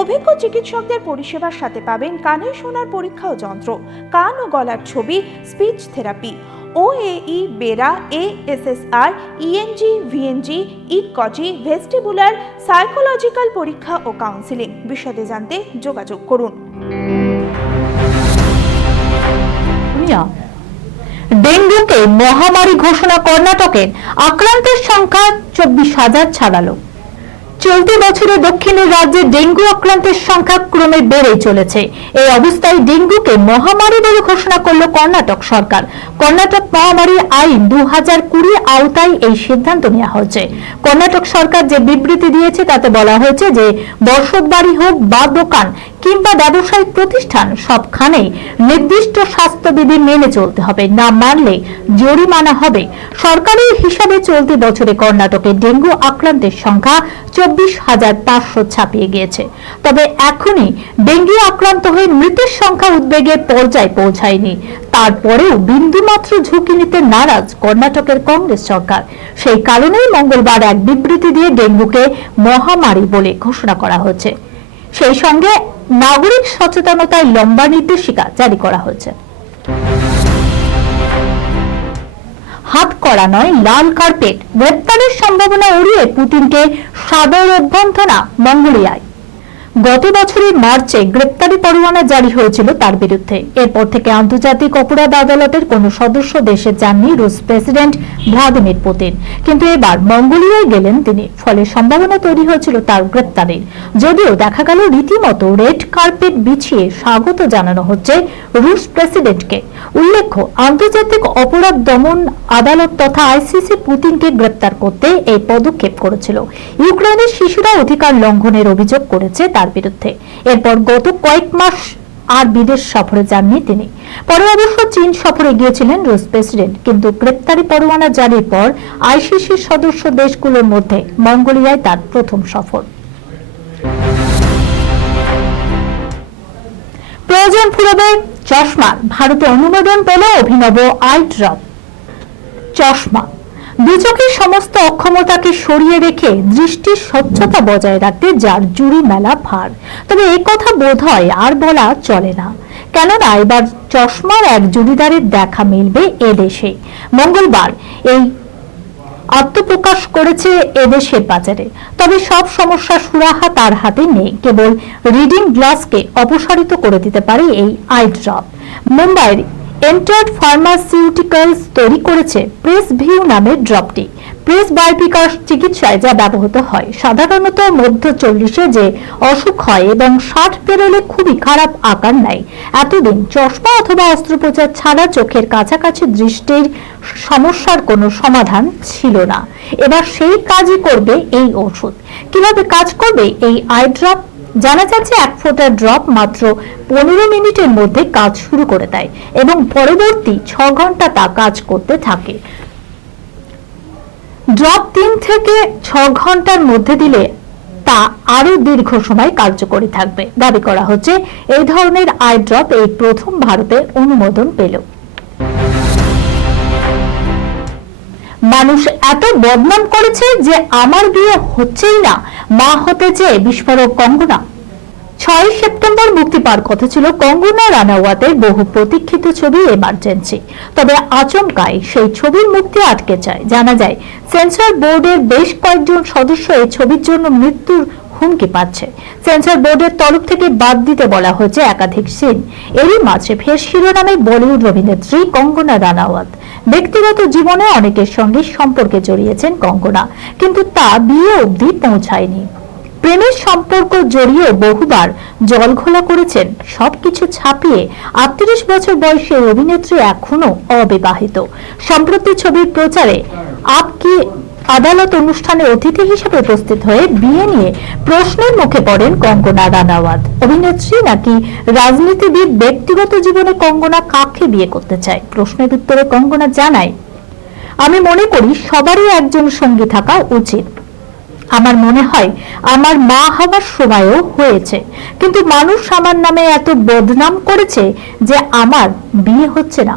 অভিজ্ঞ চিকিৎসকদের পরিষেবার সাথে পাবেন কানে শোনার পরীক্ষা ও যন্ত্র, কান ও গলার ছবি, speech therapy. OAE BERA ASSR ENG VNG ইটকজি vestibular psychological পরীক্ষা ও কাউন্সিলিং বিশদে জানতে যোগাযোগ করুন। ডেঙ্গুকে মহামারী ঘোষণা কর্ণাটকের আক্রান্তের সংখ্যা চব্বিশ হাজার ছাড়ালো। চলতি বছরে দক্ষিণের রাজ্যে ডেঙ্গু আক্রান্তের সংখ্যা ক্রমে বেড়েই চলেছে। এই অবস্থায় ডেঙ্গুকে মহামারী বলে ঘোষণা করল কর্ণাটক সরকার। কর্ণাটক মহামারী আইন দু হাজার কুড়ি আওতায় এই সিদ্ধান্ত নেওয়া হয়েছে। কর্ণাটক সরকার যে বিবৃতি দিয়েছে, তাতে বলা হয়েছে যে বসত বাড়ি হোক বা দোকান কিংবা ব্যবসায়িক প্রতিষ্ঠান সবখানেই নির্দিষ্ট স্বাস্থ্যবিধি মেনে চলতে হবে, না মানলে জরিমানা হবে। সরকারি হিসাবে চলতি বছরে কর্ণাটকে ডেঙ্গু আক্রান্তের সংখ্যা চব্বিশ হাজার পাঁচশো ছাপিয়ে গিয়েছে। তবে এখনই ডেঙ্গু আক্রান্ত হয়ে মৃতের সংখ্যা উদ্বেগের পর্যায়ে পৌঁছায়নি। তারপরেও বিন্দুমাত্র ঝুঁকি নিতে নারাজ কর্ণাটকের কংগ্রেস সরকার। সেই কারণেই মঙ্গলবার এক বিবৃতি দিয়ে ডেঙ্গুকে মহামারী বলে ঘোষণা করা হয়েছে। সেই সঙ্গে নাগরিক সচেতনতায় লম্বা নির্দেশিকা জারি করা হয়েছে। হাত করা নয়, লাল কার্পেট। গ্রেপ্তারের সম্ভাবনা উড়িয়ে পুতিনকে সাদর অভ্যর্থনা মঙ্গোলিয়ায়। গত বছরের মার্চে গ্রেপ্তারি পরোয়ানা জারি হয়েছিল তার বিরুদ্ধে। এরপর থেকে আন্তর্জাতিক অপরাধ আদালতের কোন সদস্য দেশে যাননি রুশ প্রেসিডেন্ট ভ্লাদিমির পুতিন। কিন্তু এবার মঙ্গোলিয়ায় গেলেন তিনি, ফলে সম্ভাবনা তৈরি হয়েছিল তার গ্রেপ্তারের। যদিও দেখা গেল রীতিমতো রেড কার্পেট বিছিয়ে স্বাগত জানানো হচ্ছে রুশ প্রেসিডেন্টকে। উল্লেখ্য, আন্তর্জাতিক অপরাধ দমন আদালত তথা আইসিসি পুতিনকে গ্রেপ্তার করতে এই পদক্ষেপ করেছিল। ইউক্রেনের শিশুরা অধিকার লঙ্ঘনের অভিযোগ করেছে তার বিরুদ্ধে। এরপর গত কয়েক মাস আর বিদেশ সফরে যাননি তিনি। পরে অবশ্য চীন সফরে গিয়েছিলেন রুশ প্রেসিডেন্ট, কিন্তু গ্রেপ্তারি পরোয়ানা জারির পর আইসিসির সদস্য দেশগুলোর মধ্যে মঙ্গোলিয়ায় তার প্রথম সফর। প্রয়োজন ফুরবে চশমা ভারতে অনুমোদন পেল অভিনব আই ড্রপ চশমা। দুচোখের সমস্ত অক্ষমতাকে সরিয়ে রেখে দৃষ্টির স্বচ্ছতা বজায় রাখতে যার জুড়ি মেলা ভার। তবে এই কথা বোধ হয় আর বলা চলে না। কেননা এবার চশমার এক জুড়িদারের দেখা মিলবে এদেশে মঙ্গলবার এই আত্মপ্রকাশ করেছে এদেশের বাজারে। তবে সব সমস্যা সুরাহা তার হাতে নেই। কেবল রিডিং গ্লাসকে অপসারিত করে দিতে পারে এই আই ড্রপ মুম্বাইয়ের এন্টার্ড ফার্মাসিউটিক্যালস তৈরি করেছে প্রেস ভিউ নামের ড্রপটি প্রেস বায়োপিকার চিকিৎসায় যা ব্যবহৃত হয়। সাধারণত মধ্য চল্লিশে যে অসুখ হয় এবং ষাট পেরোলে খুবই খারাপ আকার নেয়। এতদিন চশমা অথবা অস্ত্রোপচার ছাড়া চোখের কাছাকাছি দৃষ্টির সমস্যার কোনো সমাধান ছিল না। এবার সেই কাজই করবে এই ওষুধ। কীভাবে কাজ করবে? এই আই ড্রপ জানা যাচ্ছে এক ফোঁটা ড্রপ মাত্র পনেরো মিনিটের মধ্যে কাজ শুরু করে দেয় এবং পরবর্তী ছ ঘণ্টা তা কাজ করতে থাকে। ড্রপ তিন থেকে ছ ঘণ্টার মধ্যে দিলে তা আরও দীর্ঘ সময় কার্যকরী থাকবে। দাবি করা হচ্ছে, এই ধরনের আই ড্রপ এই প্রথম ভারতে অনুমোদন পেল মানুষ এত বদনাম করেছে যে আমার বিয়ে হচ্ছেই না। মা হতে চেয়ে বিস্ফোরক কঙ্গনা। ছয় সেপ্টেম্বর মুক্তি পাওয়ার কথা ছিল কঙ্গনা রানাওয়াতের বহু প্রতীক্ষিত ছবি এমার্জেন্সি। তবে আচমকায় সেই ছবির মুক্তি আটকে যায়। জানা যায়, সেন্সর বোর্ডের বেশ কয়েকজন সদস্য এই ছবির জন্য মৃত্যুর হুমকি পাচ্ছে। সেন্সর বোর্ডের তরফ থেকে বাদ দিতে বলা হয়েছে একাধিক সিন। এরই মাঝে ফের শিরোনামে বলিউড অভিনেত্রী কঙ্গনা রানাওয়াত। ব্যক্তিগত জীবনে অনেকের সঙ্গে সম্পর্কে জড়িয়েছেন কঙ্গনা কিন্তু তা বিয়ে অবধি পৌঁছায়নি। প্রেমের সম্পর্ক জড়িয়ে বহুবার জল ঘোলা করেছেন, সবকিছু ছাপিয়ে আটত্রিশ বছর বয়সী অভিনেত্রী এখনও অবিবাহিত। সম্প্রতি ছবির প্রচারে আপকি আদালত অনুষ্ঠানে অতিথি হিসেবে উপস্থিত হয়ে বিয়ে নিয়ে প্রশ্নের মুখে পড়েন কঙ্গনা রানাওয়াত। অভিনেত্রী নাকি রাজনীতিবিদ ব্যক্তিগত জীবনে কঙ্গনা কাকে বিয়ে করতে চায়? প্রশ্নের উত্তরে কঙ্গনা জানায়, আমি মনে করি সবারই একজন সঙ্গী থাকা উচিত। আমার মনে হয় আমার মা হওয়ার সময়ও হয়েছে। কিন্তু মানুষ আমার নামে এত বদনাম করেছে যে আমার বিয়ে হচ্ছে না।